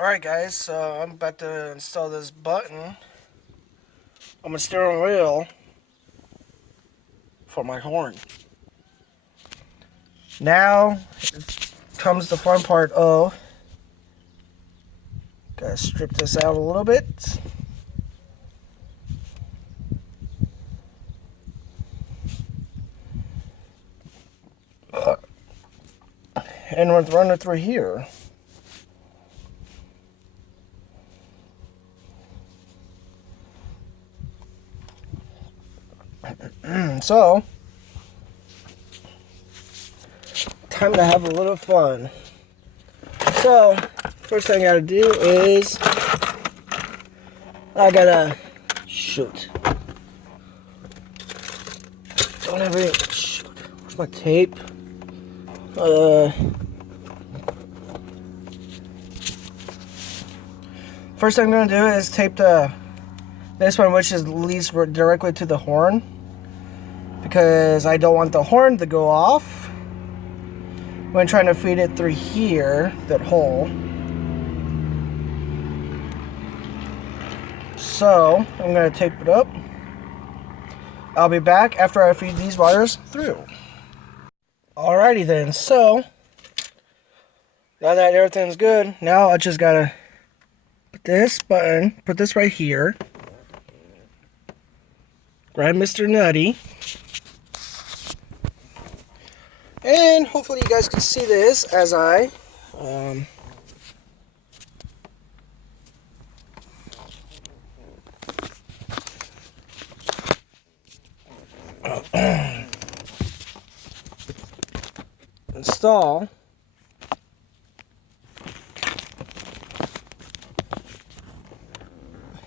Alright guys, so I'm about to install this button on my steering wheel for my horn. Now comes the fun part of, gotta strip this out a little bit. And we're running through here. So, time to have a little fun. So, first thing I gotta do is, I gotta shoot. Don't have any, shoot. Where's my tape? First thing I'm gonna do is tape this one, which leads directly to the horn, because I don't want the horn to go off when trying to feed it through here, that hole. So I'm gonna tape it up. I'll be back after I feed these wires through. Alrighty then, so now that everything's good, now I just gotta put this right here. Grab Mr. Nutty. And hopefully you guys can see this as I install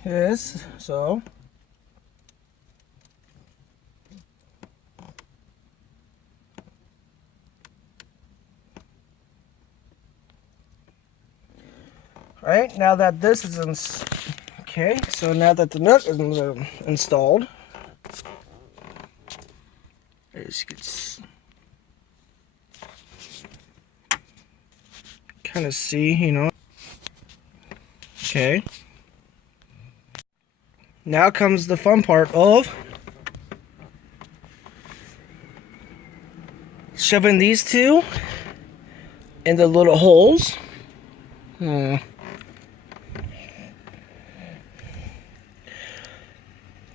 this. So right, now that this is okay, so now that the nut is installed, as you can kind of see, you know. Okay. Now comes the fun part of shoving these two in the little holes.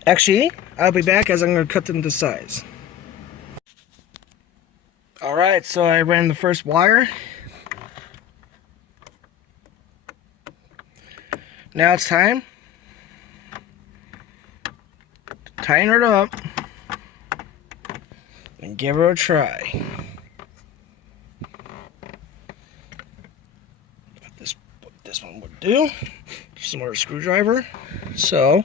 Actually, I'll be back as I'm going to cut them to size. Alright, so I ran the first wire. Now it's time to tighten it up and give her a try. This one would do. Some more screwdriver. So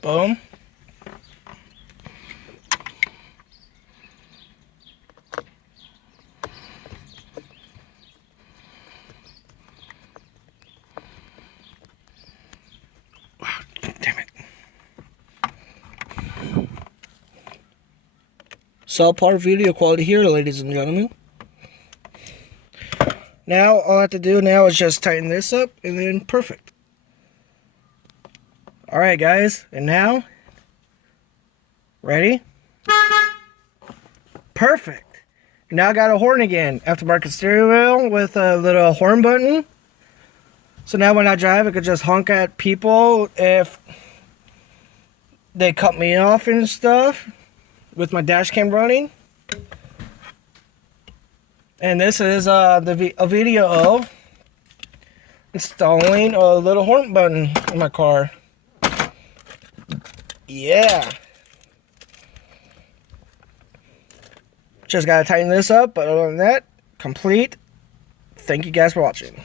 boom. Wow, damn it. Subpar video quality here, ladies and gentlemen. Now all I have to do now is just tighten this up and then perfect. Alright guys, and now, ready? Perfect! Now I got a horn again. Aftermarket steering wheel with a little horn button. So now when I drive, I could just honk at people if they cut me off and stuff with my dash cam running. And this is a video of installing a little horn button in my car. Yeah. Just gotta tighten this up, but other than that, complete. Thank you guys for watching.